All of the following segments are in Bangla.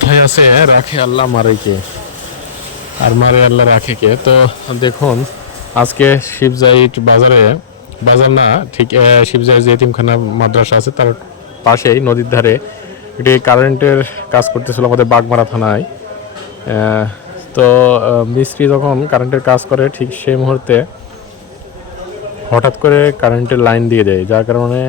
কথায় আছে রাখে আল্লাহ মারে কে? আর মারে আল্লাহ রাখে কে? তো দেখুন আজকে শিবজাইট বাজারে বাজার না ঠিক আহ, শিবজাইট যে এতিমখানা মাদ্রাসা আছে তার পাশেই নদীর ধারে এটি কারেন্টের কাজ করতেছিল আমাদের বাগমারা থানায়। তো মিস্ত্রি যখন কারেন্টের কাজ করে ঠিক সেই মুহূর্তে হঠাৎ করে কারেন্টের লাইন দিয়ে দেয় যার কারণে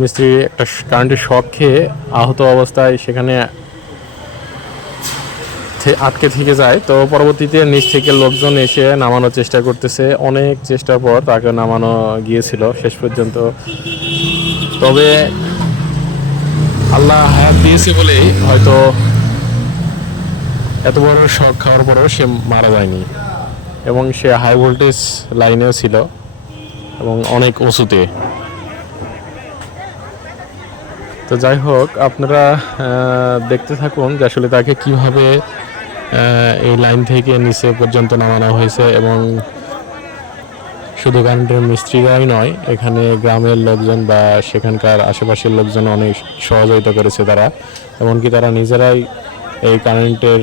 মিস্ত্রি একটা কারেন্টের শক খেয়ে আহত অবস্থায় সেখানে আটকে থেকে যায়। তো পরবর্তীতে নিচ থেকে লোকজন এসে নামানোর চেষ্টা করতেছে। অনেক চেষ্টার পর তাকে নামানো গিয়েছিল শেষ পর্যন্ত। তবে আল্লাহ হায়াত দিয়েছে বলেই হয়তো এত বড় শখ খাওয়ার পরেও সে মারা যায়নি। এবং সে হাই ভোল্টেজ লাইনেও ছিল এবং অনেক উঁচুতে। তো যাই হোক, আপনারা দেখতে থাকুন যে আসলে তাকে কীভাবে এই লাইন থেকে নিচে পর্যন্ত নামানো হয়েছে এবং শুধু কারেন্টের মিস্ত্রিরাই নয়, এখানে গ্রামের লোকজন বা সেখানকার আশেপাশের লোকজন অনেক সহযোগিতা করেছে তারা। এমনকি তারা নিজেরাই এই কারেন্টের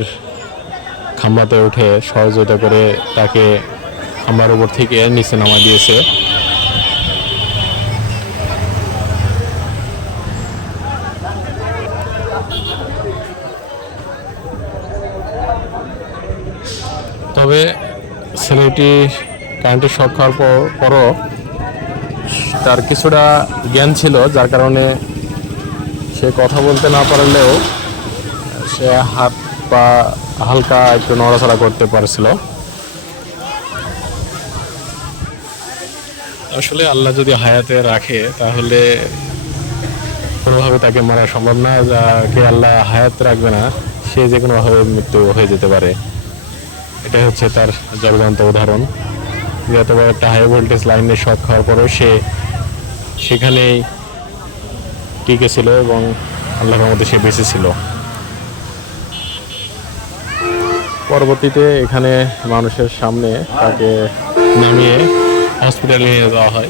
খাম্বাতে উঠে সহযোগিতা করে তাকে খাম্বার উপর থেকে নিচে নামা দিয়েছে। তবে ছেলেটি কারেন্টের শখ খাওয়ার পর, পরও তার কিছুটা জ্ঞান ছিল, যার কারণে সে কথা বলতে না পারলেও সে হাত পা হালকা একটু নড়াচড়া করতে পারছিল। আসলে আল্লাহ যদি হায়াতে রাখে, তাহলে কোনোভাবে তাকে মারা সম্ভব না। যাকে আল্লাহ হায়াত রাখবে না, সে যে কোনোভাবে মৃত্যু হয়ে যেতে পারে। এটাই হচ্ছে তার জলজান্ত উদাহরণ। যে এত বড় একটা হাই ভোল্টেজ লাইনে শক খাওয়ার পরেও সে সেখানেই টিকে ছিল এবং আল্লাহর মধ্যে সে বেঁচে ছিল। পরবর্তীতে এখানে মানুষের সামনে তাকে নামিয়ে হসপিটালে নিয়ে যাওয়া হয়।